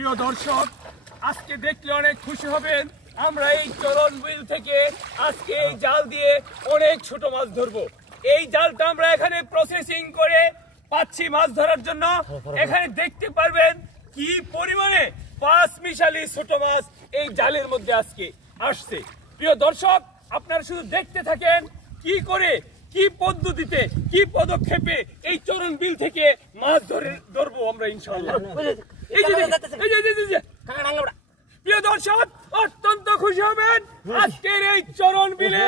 প্রিয় দর্শক, আজকে দেখলে অনেক খুশি হবেন। আমরা এই চরণ বিল থেকে আজকে এই জাল দিয়ে অনেক ছোট মাছ ধরবো। এই জালটা আমরা এখানে প্রসেসিং করে পাচ্ছি মাছ ধরার জন্য। এখানে দেখতে পারবেন কি পরিমাণে 5 মিশালি ছোট মাছ এই জালের মধ্যে আজকে আসছে। প্রিয় দর্শক, আপনারা শুধু দেখতে থাকেন কি করে, কি পদ্ধতিতে, কি পদক্ষেপে এই চরণ বিল থেকে মাছ ধরবো আমরা ইনশাআল্লাহ। প্রিয় দর্শক, অত্যন্ত খুশি হবেন। আজকের এই চরণ বিলে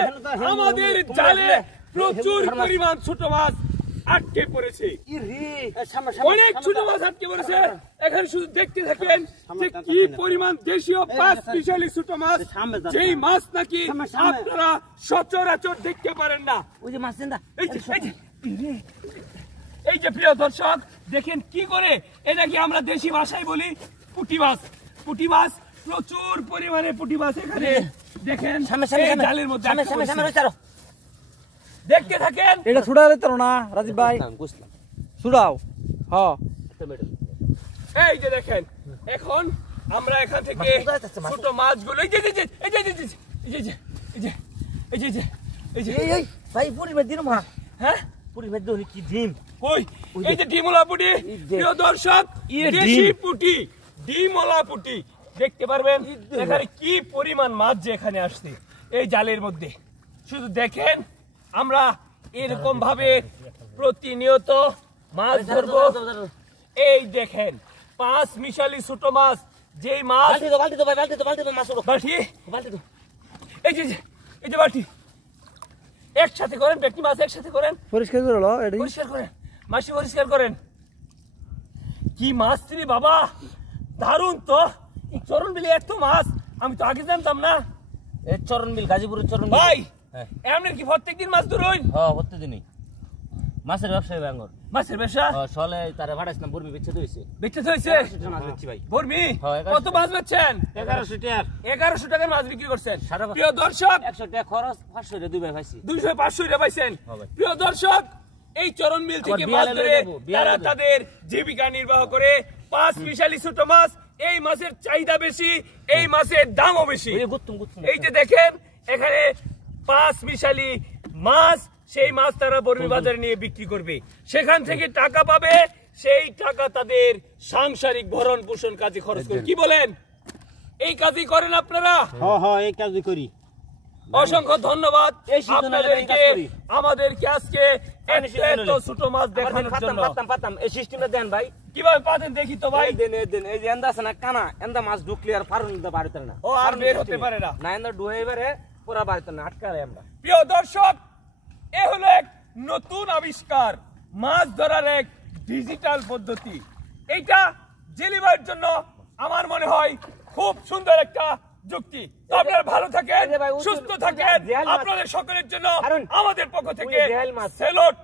আমাদের জালে প্রচুর পরিমাণ ছোট মাছ আটকে পড়েছে। অনেক ছোট মাছ আটকে পড়েছে। এখন শুধু দেখতে থাকেন যে কি পরিমাণ দেশীয় 5 মিশালি ছোট মাছ, যেই মাছ নাকি আপনারা সচরাচর দেখতে পারেন না। এই যে প্রিয় দর্শক, দেখেন কি করে, এটাকে আমরা দেশি ভাষায় বলি পুঁটি মাছ। পুঁটি মাছ, প্রচুর পরিমাণে পুঁটি মাছ এখানে দেখেন জালের মধ্যে। দেখতে থাকেন। এটা ছুড়া দিতে না রাজীব ভাই, ছুড়াও। হ্যাঁ, এই যে দেখেন, এখন আমরা এখান থেকে ছোট মাছগুলো এই যে ভাই পুরি মে দিন মা। হ্যাঁ, পুরি মে দই কি ডিম, কই এই যে ডিমওয়ালা পুঁটি। প্রিয় দর্শক, দেশি পুঁটি, ডিমওয়ালা পুঁটি দেখতে পারবেন এখানে কি পরিমাণ মাছ যে এখানে আসছে এই জালের মধ্যে। শুধু দেখেন, আমরা এরকম ভাবে প্রতিনিয়ত মাছ ধরবো। এই দেখেন 5 মিশালি ছোট মাছ, যেই মাছ বালতি, এই যে বালতি একসাথে করেন, ব্যক্তি মাছ একসাথে করেন, পরিষ্কার করেন, মাসি পরিষ্কার করেন। কি মাছ রে বাবা, দারুণ তো। এই চরণ বিলে এত মাছ আমি তো আগে জানতাম না। এই চরণ বিল, গাজীপুরের চরণ বিল ভাই, এমনি কি প্রত্যেকদিন মাছ ধরুন? হ্যাঁ, প্রত্যেকদিনই মাছের ব্যবসায়ী বাঙ্গর। মাছের ব্যবসা? সলে তারে ভাড়াইছ না, বর্মি বেচতে হইছে। বেচতে হইছে? 1100 মাছ বেচছি ভাই। বর্মি কত মাছ বেচছেন? 1100 টাকা। 1100 টাকার মাছ বিক্রি করছেন। প্রিয় দর্শক, 100 টাকা খরচ, 500 টাকা দুই ভাই পাইছি। 200-500 টাকা পাইছেন। প্রিয় দর্শক, এই চরণ মিল থেকে মাছ ধরে তারা তাদের জীবিকা নির্বাহ করে। 5 মিশালি ছোট মাছ, এই মাছের চাহিদা বেশি, এই মাছের দামও বেশি। এই যে দেখেন এখানে 5 মিশালি মাছ, সেই মাছ তারা বর্মি বাজারে নিয়ে বিক্রি করবে, সেখান থেকে টাকা পাবে, সেই টাকা তাদের সাংসারিক ভরণ পোষণ কাজে খরচ করবে। কি বলেন, এই কাজই করেন আপনারা? হ্যাঁ, এই কাজই করি। অসংখ্য ধন্যবাদ আপনাদেরকে, আমাদেরকে আজকে এত ছোট মাছ দেখানোর জন্য। পাতাম এই সিস্টেমটা দেন ভাই। কিভাবে পাতেন দেখি তো ভাই। দেন এই যে এন্দা আছে না কানা, এন্দা মাছ ঢুকলে আর ফারুন দা বাড়িতে না। ও আর বের হতে পারে না। না, এন্দা ডুয়ে এবারে পুরা বাড়িতে না, আটকারে আমরা। প্রিয় দর্শক, এ হলো এক নতুন আবিষ্কার, মাছ ধরার এক ডিজিটাল পদ্ধতি। এইটা জেলেবাইয়ের জন্য আমার মনে হয় খুব সুন্দর একটা যুক্তি। আপনারা ভালো থাকেন, সুস্থ থাকেন। আপনাদের সকলের জন্য আমাদের পক্ষ থেকে সেলুট।